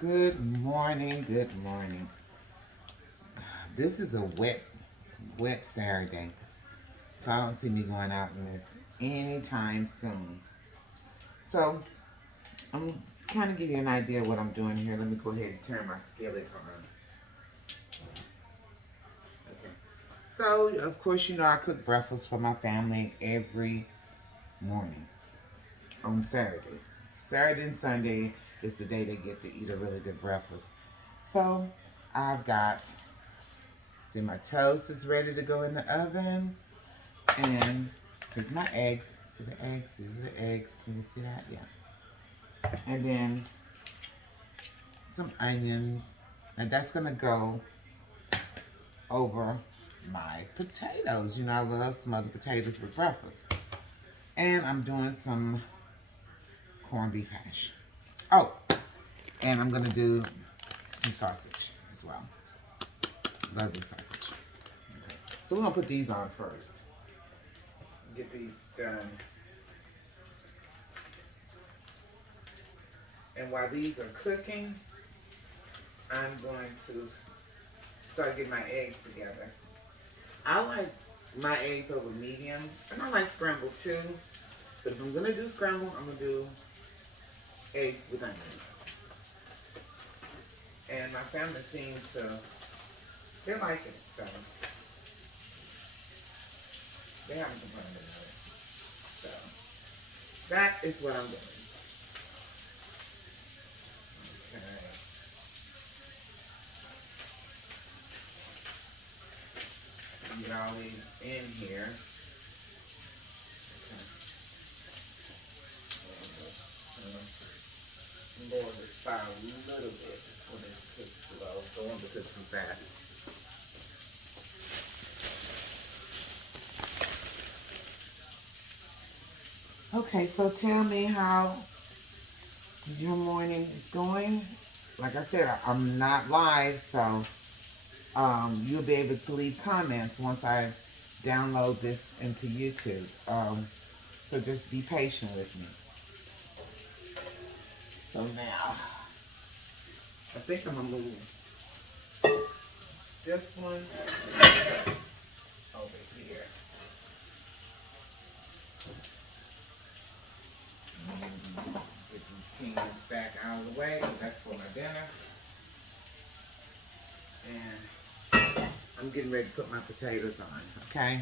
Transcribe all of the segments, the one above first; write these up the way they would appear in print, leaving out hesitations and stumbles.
Good morning, good morning. This is a wet Saturday, so I don't see me going out in this anytime soon. So I'm kind of give you an idea of what I'm doing here. Let me go ahead and turn my skillet on. Okay. So of course I cook breakfast for my family every morning on Saturdays. Saturday and Sunday is the day they get to eat a really good breakfast. So I've got, see, my toast is ready to go in the oven. And here's my eggs. See the eggs? These are the eggs. Can you see that? Yeah. And then some onions. And that's going to go over my potatoes. I love some other potatoes with breakfast. And I'm doing some corned beef hash. Oh, and I'm going to do some sausage as well. Lovely sausage. Okay. So we're going to put these on first. Get these done. And while these are cooking, I'm going to start getting my eggs together. I like my eggs over medium, and I like scrambled too. But if I'm gonna do scrambled, I'm gonna do eggs with onions. And my family seems to they like it, so they haven't complained about it. So that is what I'm doing. Okay, get all these in here. Lower this fire a little bit before this cooks slow. Don't want to cook too fast. Okay, so tell me how your morning is going. Like I said, I'm not live, so you'll be able to leave comments once I download this into YouTube. So just be patient with me. So now, I think I'm gonna move this one over here. Get these cans back out of the way. That's for my dinner. And I'm getting ready to put my potatoes on, okay?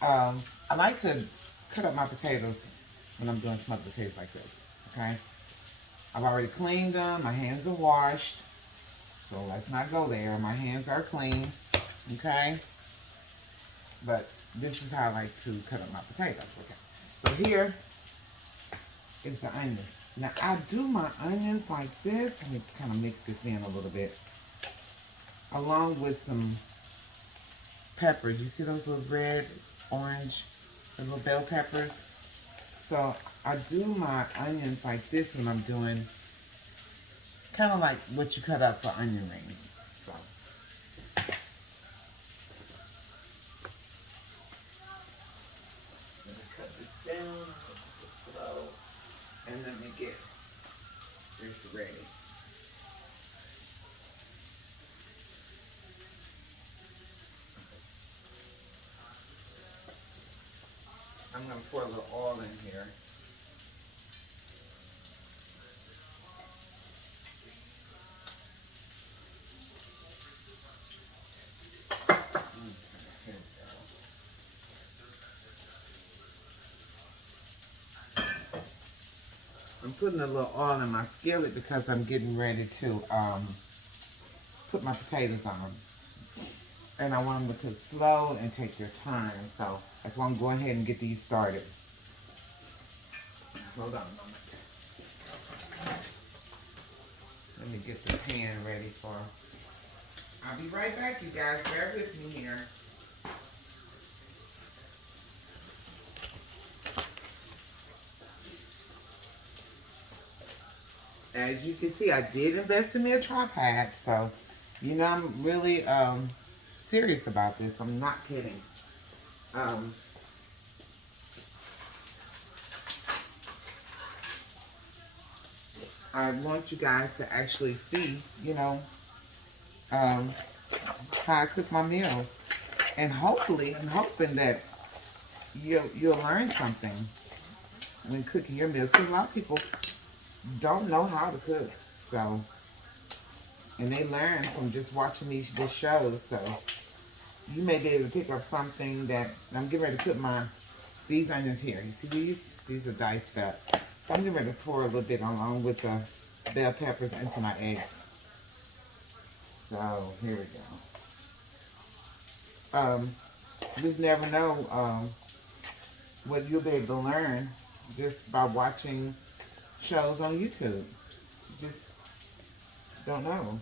I like to cut up my potatoes when I'm doing smoked potatoes like this, okay? I've already cleaned them. My hands are washed. So let's not go there. My hands are clean, okay? But this is how I like to cut up my potatoes, okay? So here is the onions. Now, I do my onions like this. Let me kind of mix this in a little bit. Along with some peppers. You see those little red, orange, little bell peppers? So I do my onions like this when I'm doing kind of like what you cut up for onion rings. So let me cut this down slow, and let me get this ready. I'm going to pour a little oil in here. Here we go. I'm putting a little oil in my skillet because I'm getting ready to put my potatoes on. And I want them to cook slow and take your time. So that's why I'm going ahead and get these started. Hold on a moment. Let me get the pan ready for. I'll be right back, you guys. Bear with me here. As you can see, I did invest in me a tripod, so I'm really serious about this. I'm not kidding. Um, I want you guys to actually see, um, how I cook my meals. And hopefully, I'm hoping that you'll learn something when cooking your meals. Because a lot of people don't know how to cook. So, and they learn from just watching these shows. So, you may be able to pick up something that I'm getting ready to put these onions here. You see these? These are diced up. So I'm getting ready to pour a little bit along with the bell peppers into my eggs. So here we go. You just never know what you'll be able to learn just by watching shows on YouTube. You just don't know.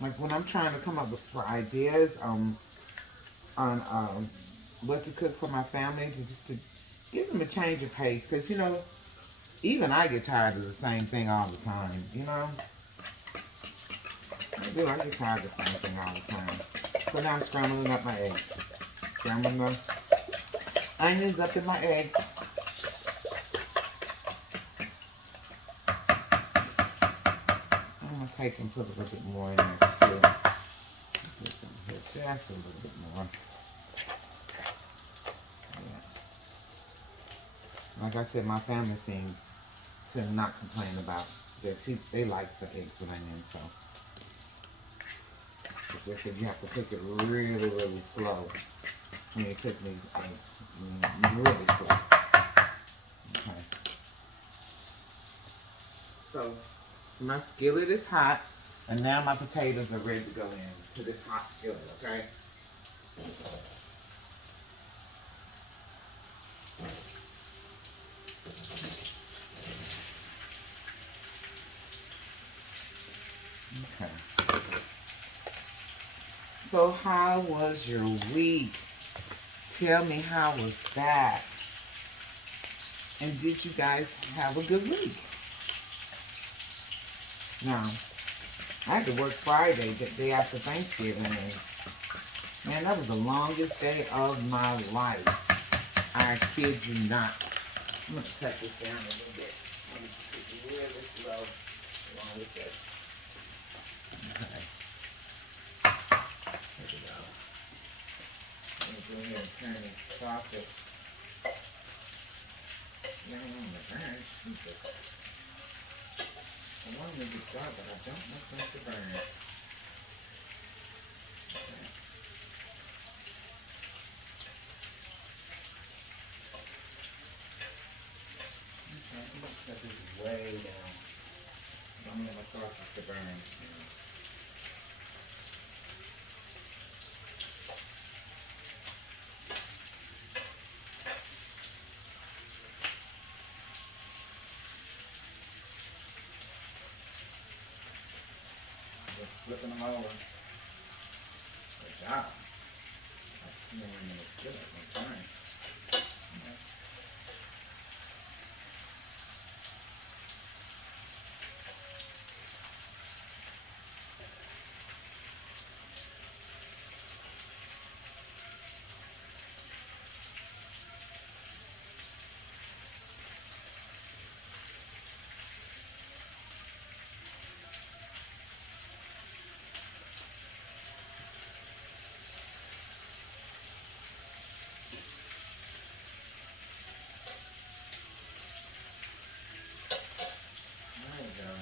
Like when I'm trying to come up with for ideas on what to cook for my family, to give them a change of pace, because even I get tired of the same thing all the time. I do. I get tired of the same thing all the time. So now I'm scrambling up my eggs. Scrambling the onions up in my eggs. I'm gonna take and put a little bit more in there too. Put some here, just a little bit more. Yeah. Like I said, my family seems to not complain about this. They like the eggs with onions, so it's just that you have to cook it really, really slow when you cook these eggs. Really slow. Okay. So my skillet is hot, and now my potatoes are ready to go into this hot skillet. Okay. Okay. So how was your week? Tell me, how was that? And did you guys have a good week? Now, I had to work Friday, the day after Thanksgiving, and man, that was the longest day of my life. I kid you not. I'm gonna cut this down a little bit. I'm gonna keep it really slow along with this. Okay, here we go. I'm gonna go ahead and turn this sausage. No, I'm gonna burn. I want them to be dry, but I don't want them to burn. Okay. Okay, I'm gonna cut this way down. I don't want my sausage to burn. Just flipping them over. Good job. I'm in the skillet. I'm fine. There we go.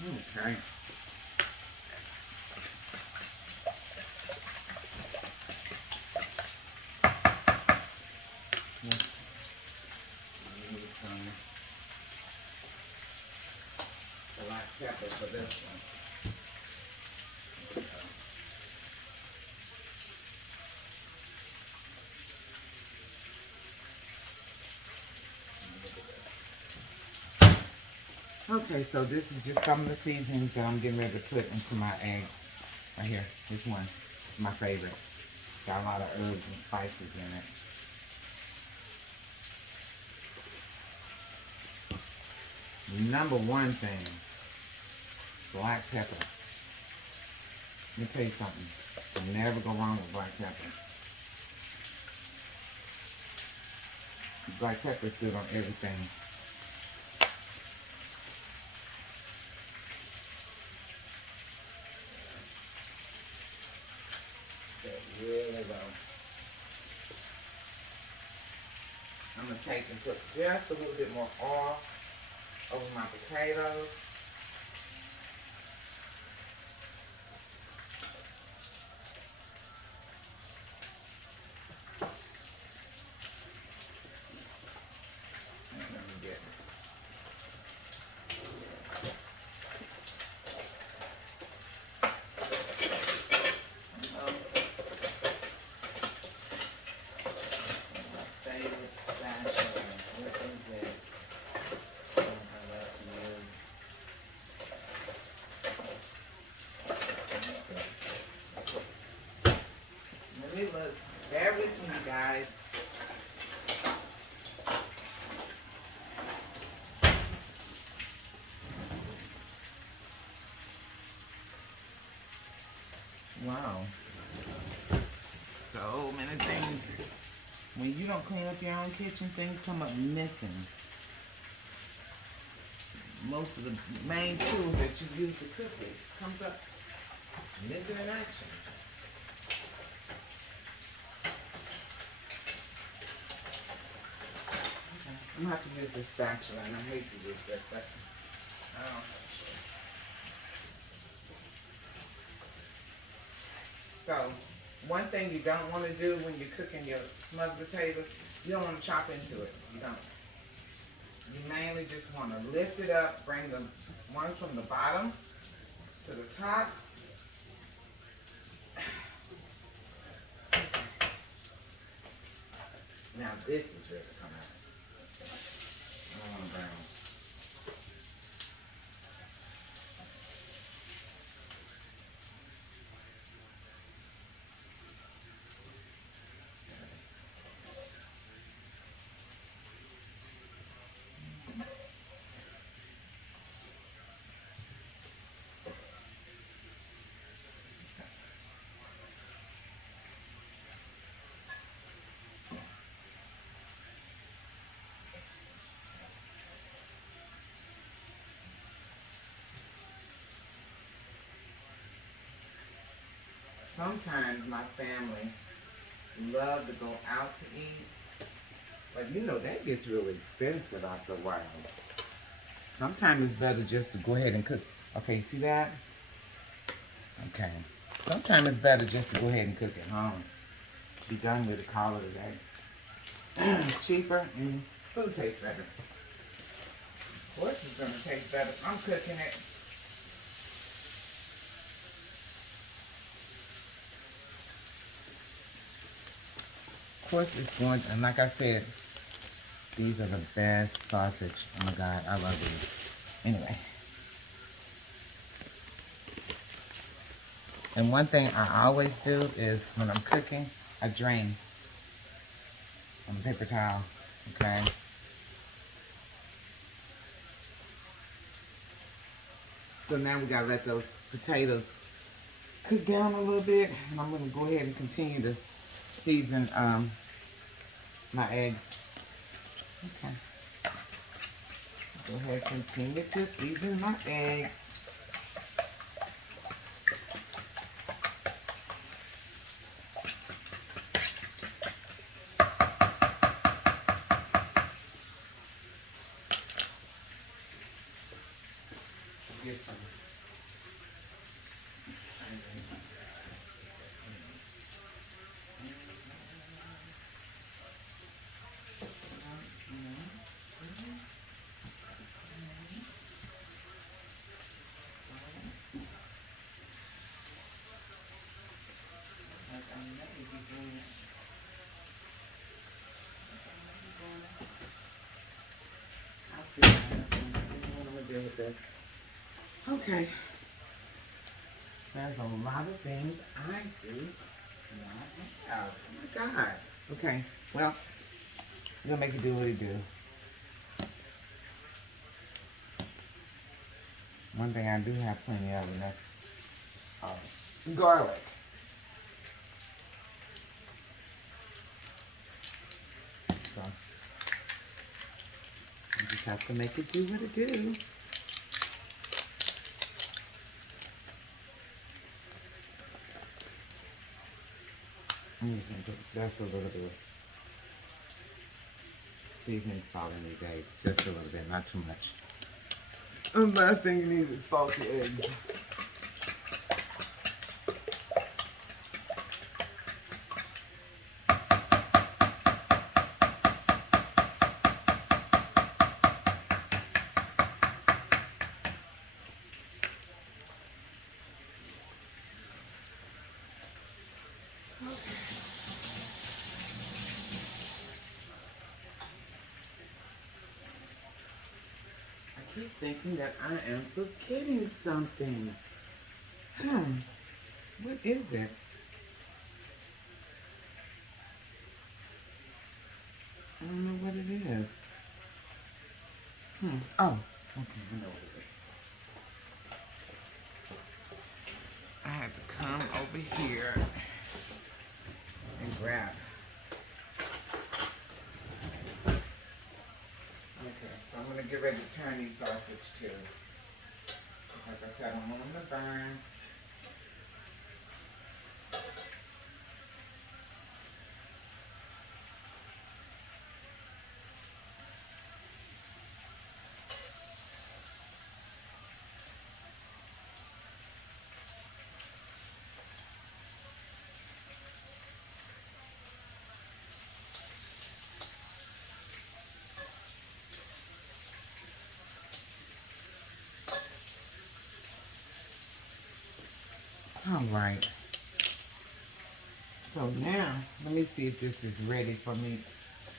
Okay. Yeah, I need some black pepper for this one. There we go. Okay, so this is just some of the seasonings that I'm getting ready to put into my eggs. Right here, this one, my favorite. Got a lot of herbs and spices in it. Number one thing, black pepper. Let me tell you something. You never go wrong with black pepper. Black pepper is good on everything. Really low. I'm going to take and put just a little bit more oil over my potatoes. And let me get my favorite spatula. What is it? I love to use. Let me look. Bear with me, guys. Wow. So many things. When you don't clean up your own kitchen, things come up missing. Most of the main tools that you use to cook with comes up missing in action. Okay. I'm gonna have to use this spatula, and I hate to use this, but I don't have a choice. So, one thing you don't want to do when you're cooking your smothered potatoes, you don't want to chop into it. You don't. You mainly just want to lift it up, bring the one from the bottom to the top. Now this is ready to come out. I don't want to brown. Sometimes my family love to go out to eat, but you know that gets really expensive after a while. Sometimes it's better just to go ahead and cook. Okay, see that? Okay. Sometimes it's better just to go ahead and cook at home. Be done with it, call it a day. It's cheaper and food tastes better. Of course it's gonna taste better. I'm cooking it. Of course it's going, and like I said, these are the best sausage. Oh my God, I love these. Anyway. And one thing I always do is when I'm cooking, I drain on a paper towel, okay? So now we gotta let those potatoes cook down a little bit, and I'm gonna go ahead and continue to season my eggs. Okay. Go ahead and continue to season my eggs. Get some. I'll see what I'm gonna do with this. Okay. There's a lot of things I do not have. Oh my God. Okay. Well, I'm gonna make it do what it do. One thing I do have plenty of, and that's garlic. So you just have to make it do what it do. I'm just gonna put just a little bit of seasoning salt in these eggs. Just a little bit, not too much. And the last thing you need is salty eggs. I keep thinking that I am forgetting something. What is it? I don't know what it is. Oh, okay, I know what it is. I had to come over here and grab. Okay, so I'm gonna get ready to turn these sausage too. Like I said, I don't want them to burn. All right. So now, let me see if this is ready for me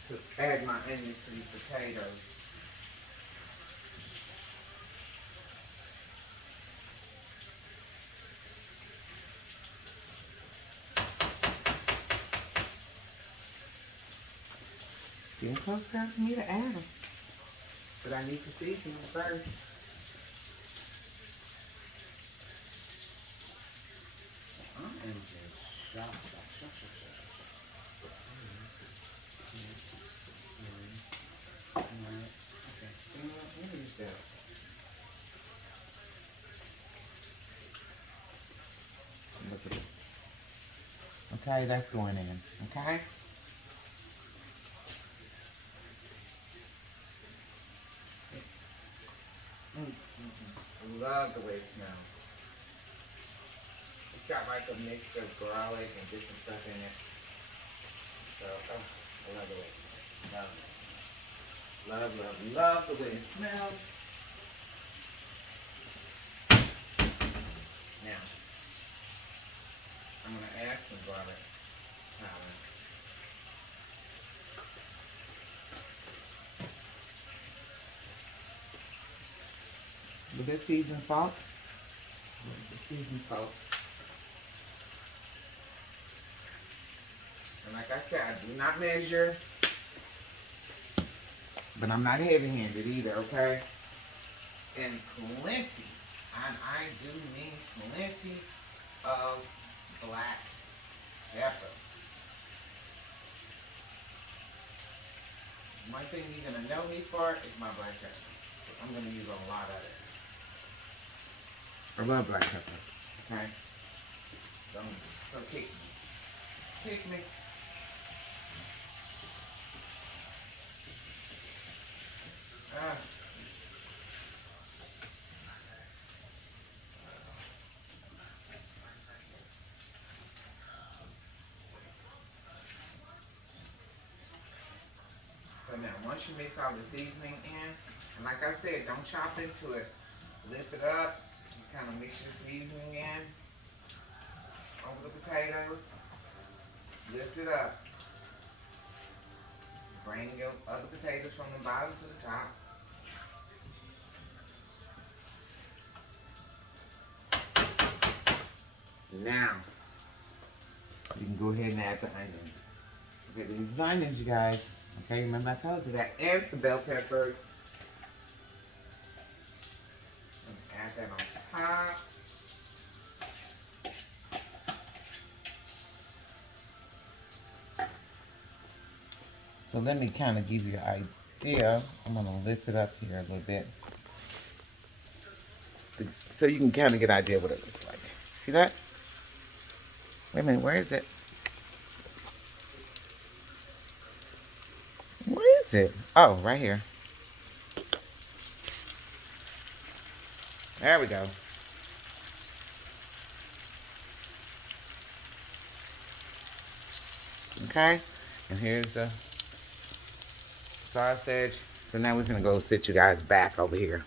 to add my onions to these potatoes. Still close time for me to add them. But I need to season them first. I am just shocked. Alright. Okay. You know what? Let me use this. Look at this. Okay, that's going in. Okay? I love the way it smells. It's got like a mixture of garlic and different stuff in it. So, I love the way it smells. Love, love, love the way it smells. Now, I'm going to add some garlic powder. With this seasoned salt. With the seasoned salt. And like I said, I do not measure. But I'm not heavy-handed either, okay? And plenty, and I do mean plenty of black pepper. One thing you're going to know me for is my black pepper. I'm going to use a lot of it. I love black pepper, okay? So kick me. Kick me. So now, once you mix all the seasoning in, and like I said, don't chop into it. Lift it up, and kind of mix your seasoning in over the potatoes. Lift it up. Bring your other potatoes from the bottom to the top. Now, you can go ahead and add the onions. Okay, these are onions, you guys. Okay, remember I told you that. And some bell peppers. Add that on So let me kind of give you an idea. I'm going to lift it up here a little bit. So you can kind of get an idea what it looks like. See that? Wait a minute, where is it? Where is it? Oh, right here. There we go. Okay, and here's the sausage. So now we're gonna go sit you guys back over here.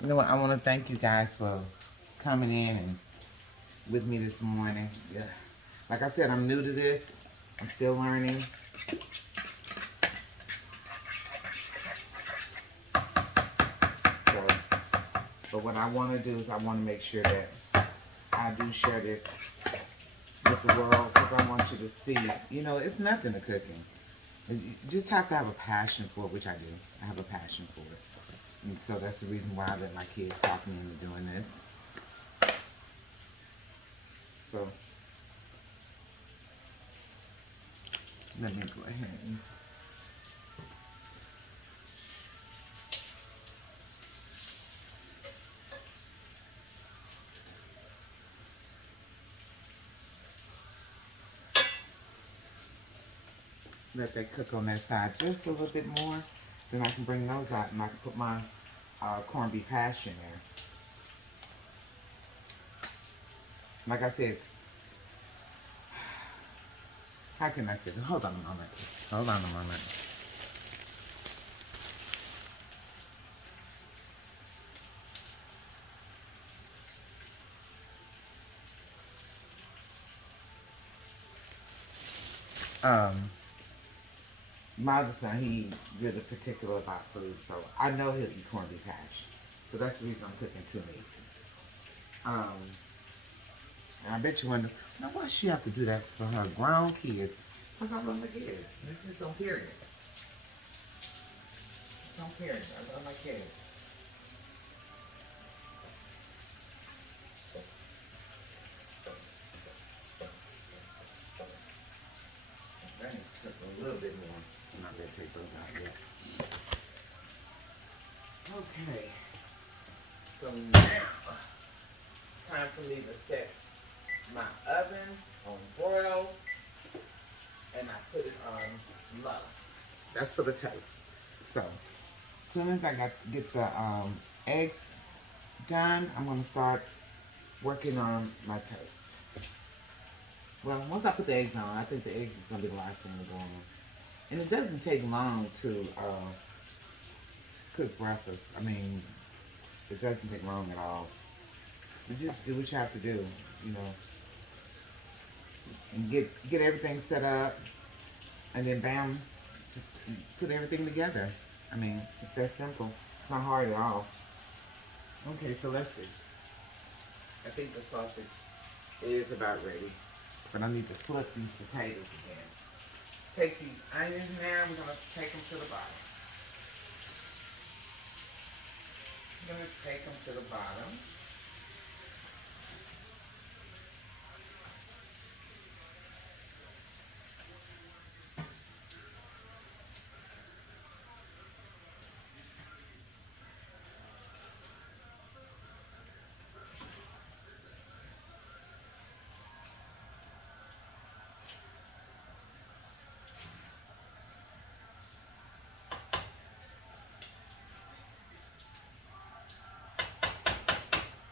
You know what? I want to thank you guys for coming in and with me this morning. Yeah, like I said, I'm new to this. I'm still learning. So, but what I want to do is I want to make sure that I do share this with the world because I want you to see. You know, it's nothing to cooking. You just have to have a passion for it, which I do. I have a passion for it. And so that's the reason why I let my kids talk me into doing this. So let me go ahead and let that cook on that side just a little bit more. Then I can bring those out and I can put my corned beef hash in there. Like I said, how can I say? Hold on a moment. Hold on a moment. My other son, he really particular about food, so I know he'll eat corned beef hash. So that's the reason I'm cooking 2 meats. And I bet you wonder, now why she have to do that for her grown kids? Because I love my kids. This is on period. It's on period. I love my kids. That needs to cook a little bit more. I'm not going to take those out yet. Okay. So now, it's time for me to set my oven on broil. And I put it on low. That's for the toast. So, as soon as I get the eggs done, I'm going to start working on my toast. Well, once I put the eggs on, I think the eggs is going to be the last thing to go on. And it doesn't take long to cook breakfast. I mean, it doesn't take long at all. You just do what you have to do, you know. And get everything set up, and then bam, just put everything together. I mean, it's that simple. It's not hard at all. Okay, so let's see. I think the sausage is about ready, but I need to flip these potatoes again. Take these onions now. We're gonna take them to the bottom. I'm gonna take them to the bottom.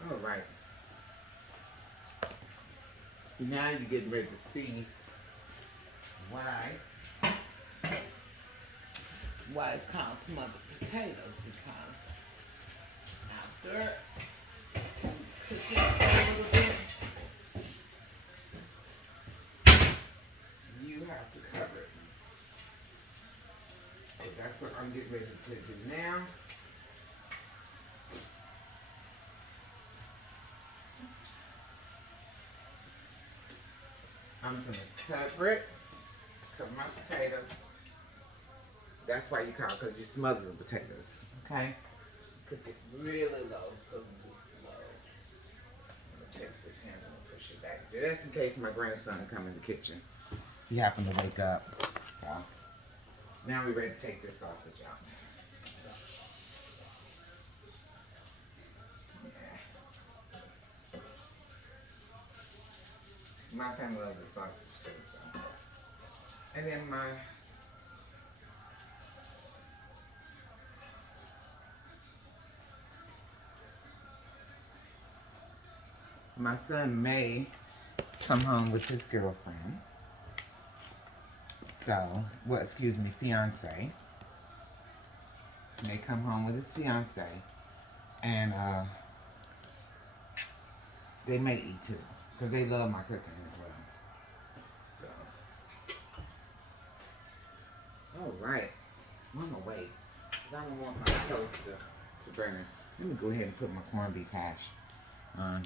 All right. Now you're getting ready to see why it's called smothered potatoes, because after cooking it a little bit, you have to cover it. So that's what I'm getting ready to do now. I'm gonna cover it, cover my potatoes. That's why you call it, because you smother the potatoes. Okay? Cook it really low, so do slow. I'm gonna take this handle and push it back, just in case my grandson come in the kitchen. He happened to wake up. So now we're ready to take this sausage out. So, yeah. My family loves the sausage too. So. And then my son May come home with his girlfriend. So, well, excuse me, fiance. May come home with his fiance, and they may eat too, cause they love my cooking as well. So, all right, I'm gonna wait, cause I don't want my toast to burn. Let me go ahead and put my corned beef hash on.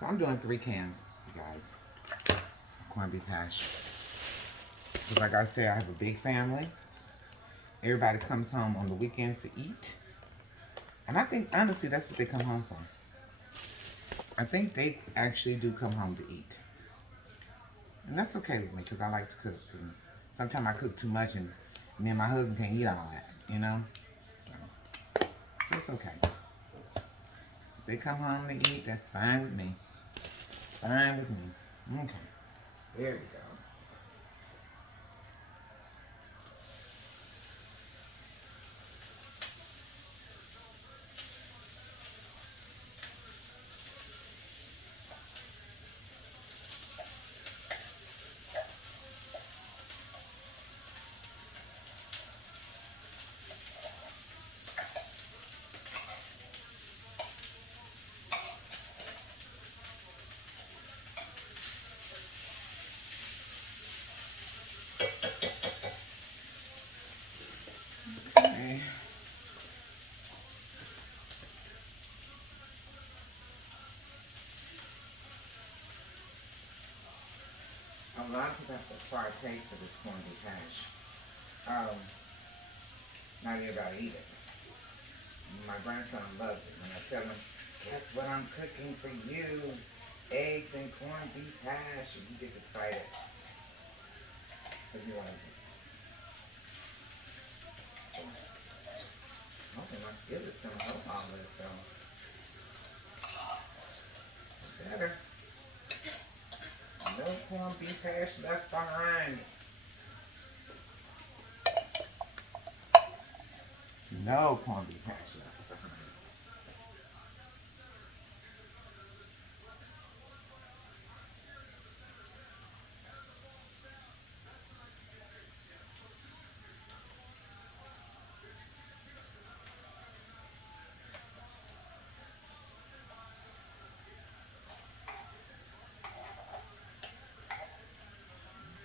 So I'm doing 3 cans, you guys. Corned beef hash. Cause like I said, I have a big family. Everybody comes home on the weekends to eat. And I think, honestly, that's what they come home for. I think they actually do come home to eat. And that's okay with me because I like to cook. And sometimes I cook too much and then my husband can't eat all that, you know? So it's okay. If they come home to eat, that's fine with me. Fine with me. Okay. There we go. Okay. A lot of people have to acquire a taste for this corned beef hash. Not everybody eat it. My grandson loves it. When I tell him, guess what I'm cooking for you? Eggs and corned beef hash. And he gets excited. Because he loves it. Okay, my skillet's going to help all this though. Better. No corned beef hash left behind. No corned beef hash left behind.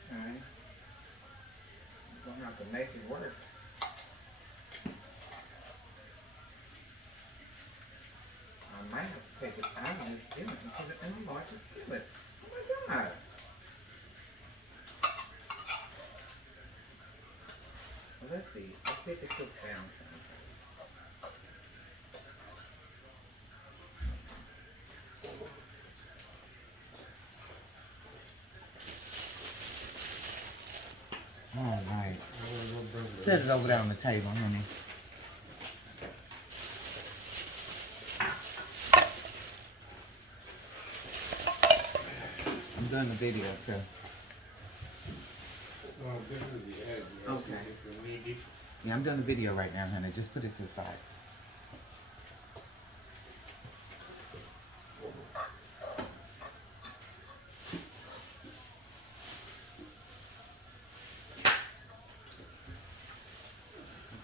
Okay. I'm going to have to make it work. I might have to take it out of this skillet and put it in a larger skillet. Oh my God. Well, let's see. Let's see if it cooks down some first. All right. Set it over there on the table, honey. I'm doing the video too. Okay. Yeah, I'm doing the video right now, honey. Just put it to the side.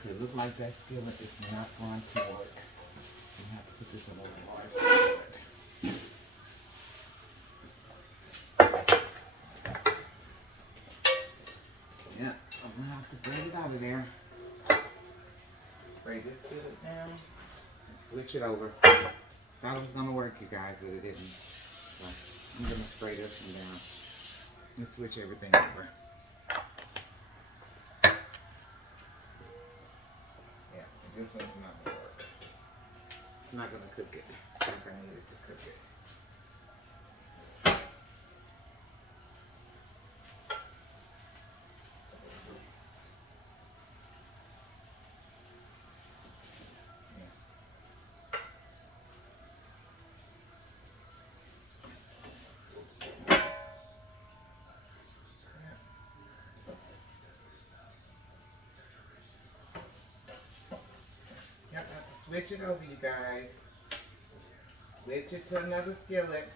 Okay, look like that skillet is not going to work. You have to put this in a large skillet. Yeah, I'm gonna have to bring it out of there. Spray this skillet down and switch it over. Thought it was gonna work, you guys, but it didn't. So I'm gonna spray this one down and switch everything over. Yeah, this one's not gonna work. It's not gonna cook it like I need it to cook it. switch it over, you guys. Switch it to another skillet.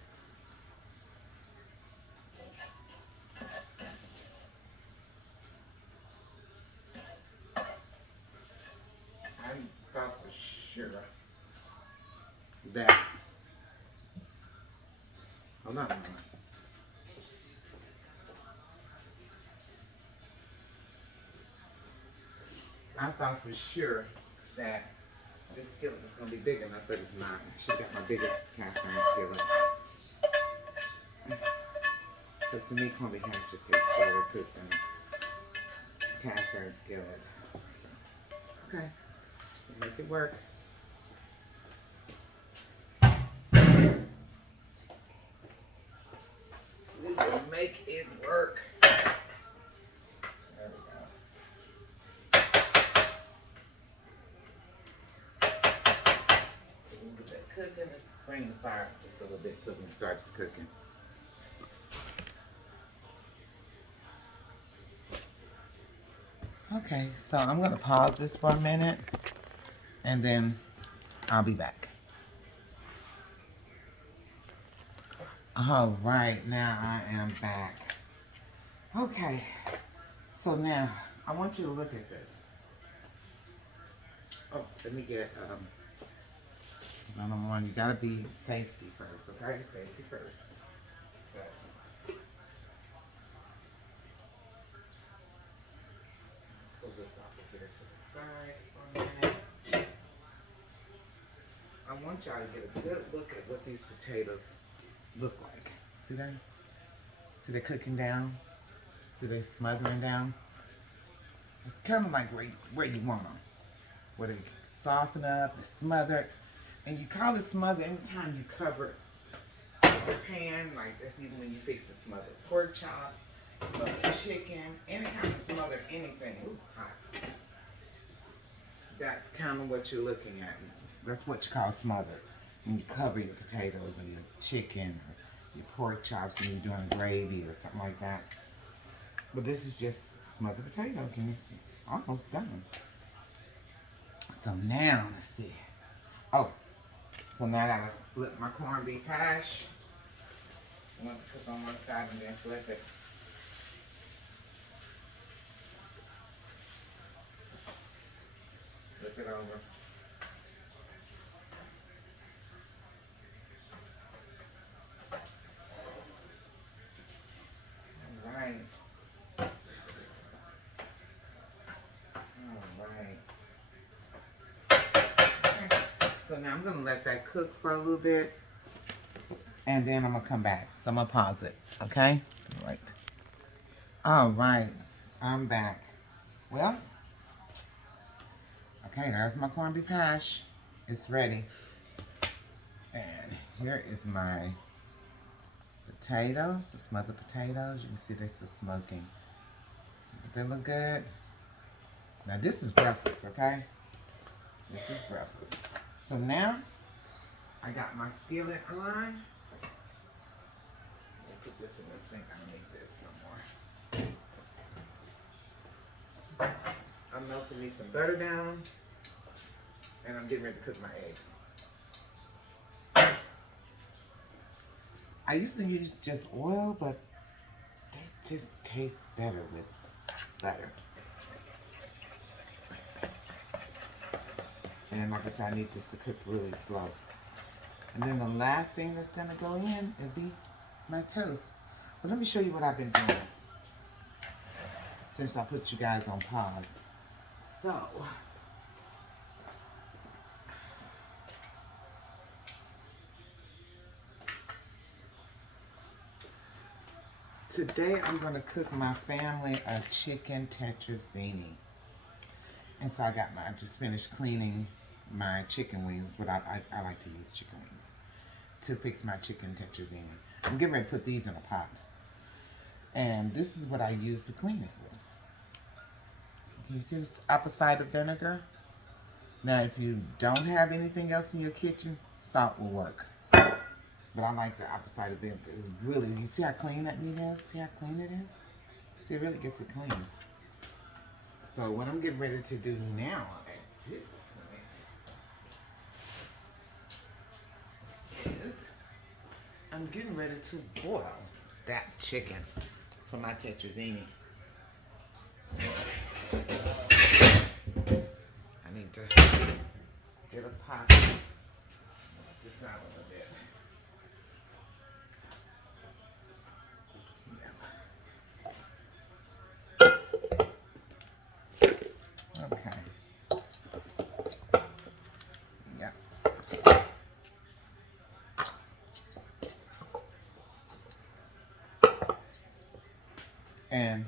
I thought for sure that. Hold on, Mama. I thought for sure that this skillet was going to be big enough, but it's not. She got my bigger cast iron skillet. Because to me, corned beef hash just tastes better cooked than cast iron skillet. So, okay. We'll make it work. We will make it work. There we go. We'll get that cooking. Let's bring the fire up just a little bit till we start cooking. Okay, so I'm going to pause this for a minute and then I'll be back. All right, now I am back. Okay, so now I want you to look at this. Oh, let me get, number one, you gotta be safety first, okay? Safety first. Okay. Pull this off and get it to the side for a minute. I want y'all to get a good look at what these potatoes look like. See that? See they're cooking down? See they're smothering down? It's kind of like where you want them. Where they soften up, they smother. And you call it smother anytime you cover the pan. Like that's even when you fix the smothered pork chops, smothered chicken, any kind of smothered anything. Ooh, it's hot. That's kind of what you're looking at. That's what you call smothered. When you cover your potatoes and your chicken or your pork chops and you're doing gravy or something like that. But this is just smothered potatoes and it's almost done. So now, let's see. Oh, so now I gotta flip my corned beef hash. I want to cook on one side and then flip it. Flip it over. Alright. Alright. Okay. So now I'm gonna let that cook for a little bit. And then I'm gonna come back. So I'm gonna pause it. Okay? Right. Alright. I'm back. Well, okay, there's my corned beef hash. It's ready. And here is my potatoes, the smothered potatoes. You can see they're still smoking. They look good. Now this is breakfast, okay? This is breakfast. So now I got my skillet on. I'll put this in the sink. I don't need this no more. I'm melting me some butter down. And I'm getting ready to cook my eggs. I used to use just oil, but they just taste better with butter. And like I said, I need this to cook really slow. And then the last thing that's gonna go in will be my toast. But let me show you what I've been doing since I put you guys on pause. So, today I'm gonna cook my family a chicken tetrazzini. And so I just finished cleaning my chicken wings, but I like to use chicken wings to fix my chicken tetrazzini. I'm getting ready to put these in a pot. And this is what I use to clean it with. You see this apple cider vinegar? Now if you don't have anything else in your kitchen, salt will work. But I like the apple cider vinegar. It's really, you see how clean that meat is? See how clean it is? See, it really gets it clean. So what I'm getting ready to do now at this point I'm getting ready to boil that chicken for my tetrazzini. I need to get a pot. This out a little bit. Yeah. Okay. Yeah. And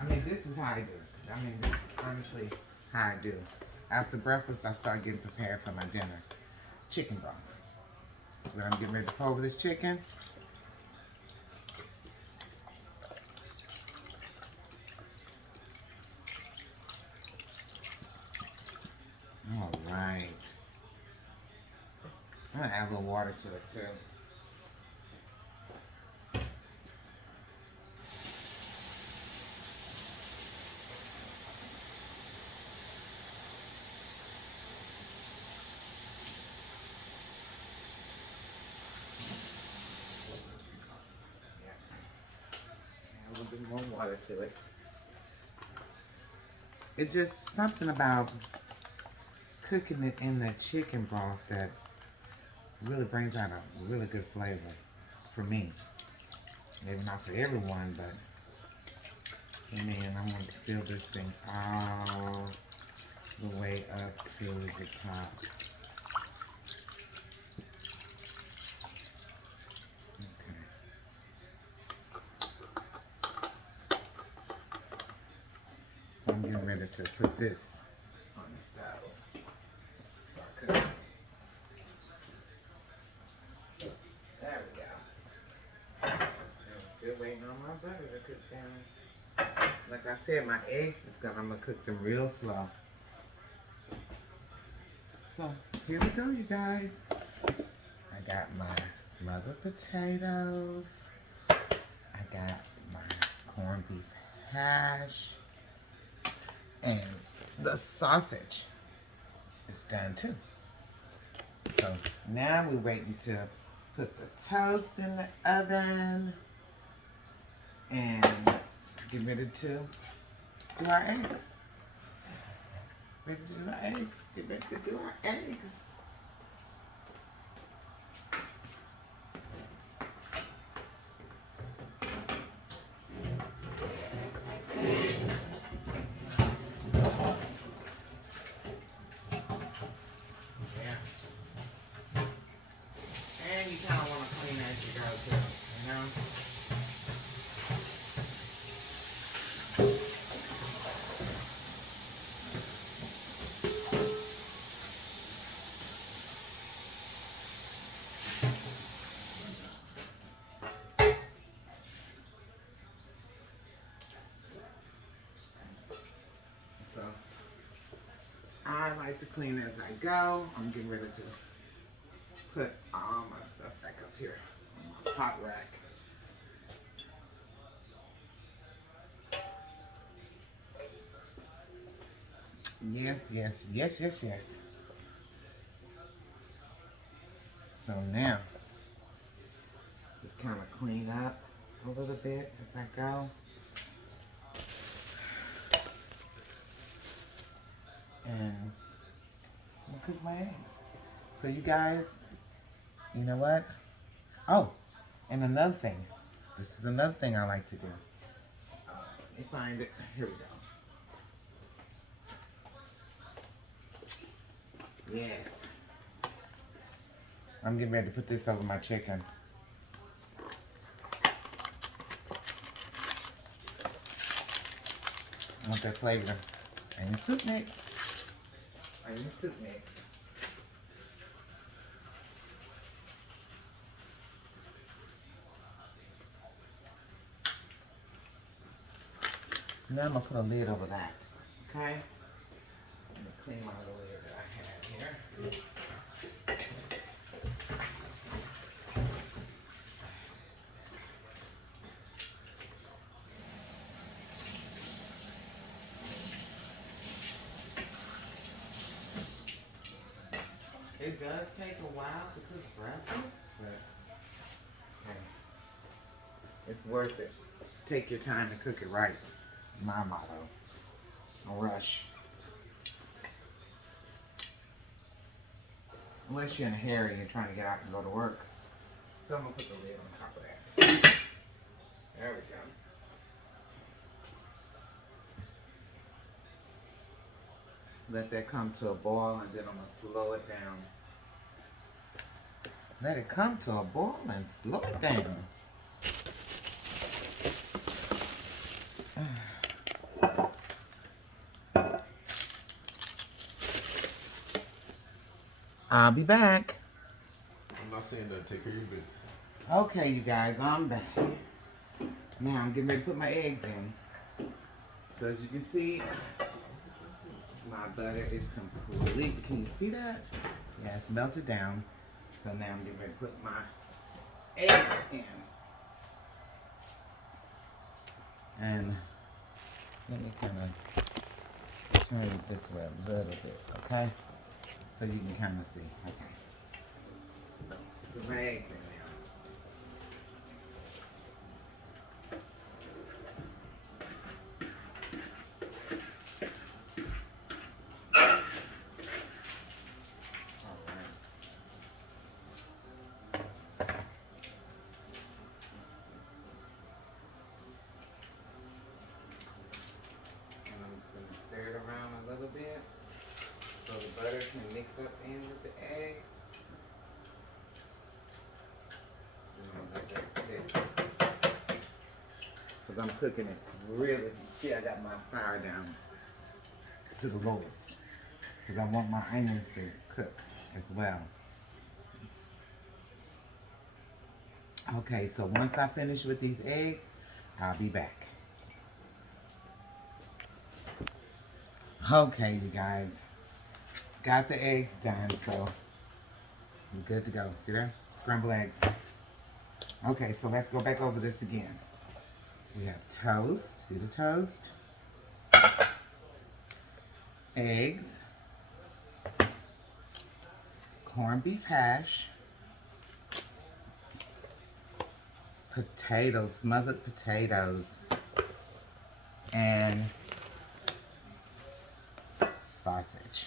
I mean, this is how I do. I mean, this is honestly how I do. After breakfast, I start getting prepared for my dinner. Chicken broth. So when I'm getting ready to pour over this chicken. All right. I'm gonna add a little water to it too. Add a little bit more water to it. It's just something about cooking it in the chicken broth that really brings out a really good flavor for me. Maybe not for everyone, but man, I want to fill this thing all the way up to the top. Okay. So I'm getting ready to put this on the stove. Start cooking. There we go. And I'm still waiting on my butter to cook down. Like I said, my eggs I'm gonna cook them real slow. So here we go, you guys. I got my smothered potatoes. I got my corned beef hash. And the sausage is done too. So now we're waiting to put the toast in the oven and get ready to do our eggs. Ready to do our eggs. Get ready to do our eggs. Yeah. And you kind of want to clean as you go too, you know? So I like to clean as I go. I'm getting ready to put all my stuff back up here on my pot rack. Yes, yes, yes, yes, yes. So now, just kind of clean up a little bit as I go. And I'm gonna cook my eggs. So you guys, you know what? Oh, and another thing. This is another thing I like to do. Let me find it. Here we go. Yes. I'm getting ready to put this over my chicken. I want that flavor. And your soup mix. And your soup mix. Now I'm going to put a lid over that. Okay? I'm going to clean my lid that I have here. It does take a while to cook breakfast, but hey, it's worth it. Take your time to cook it right. My motto. Don't rush. Unless you're in a hurry and you're trying to get out and go to work. So I'm going to put the lid on top of that. There we go. Let that come to a boil and then I'm going to slow it down. Let it come to a boil and slow it down. I'll be back. I'm not saying that. Take care of your business. Okay, you guys, I'm back. Now I'm getting ready to put my eggs in. So as you can see, my butter is complete. Can you see that? Yeah, it's melted down. So now I'm getting ready to put my eggs in. And let me kind of turn it this way a little bit, okay? So you can kind of see. Okay. So put my eggs in now. All right. And I'm just gonna stir it around a little bit so the butter can mix up in with the eggs. And I'm gonna let that sit. Because I'm cooking it really, see I got my fire down to the lowest. Because I want my onions to cook as well. Okay, so once I finish with these eggs, I'll be back. Okay, you guys. Got the eggs done, so I'm good to go. See there? Scrambled eggs. Okay, so let's go back over this again. We have toast. See the toast? Eggs. Corned beef hash. Potatoes, smothered potatoes. And sausage.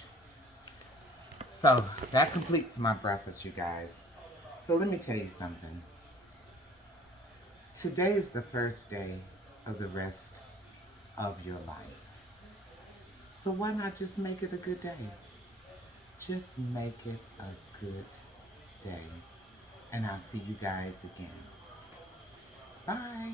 So that completes my breakfast, you guys. So let me tell you something. Today is the first day of the rest of your life. So why not just make it a good day? Just make it a good day. And I'll see you guys again. Bye.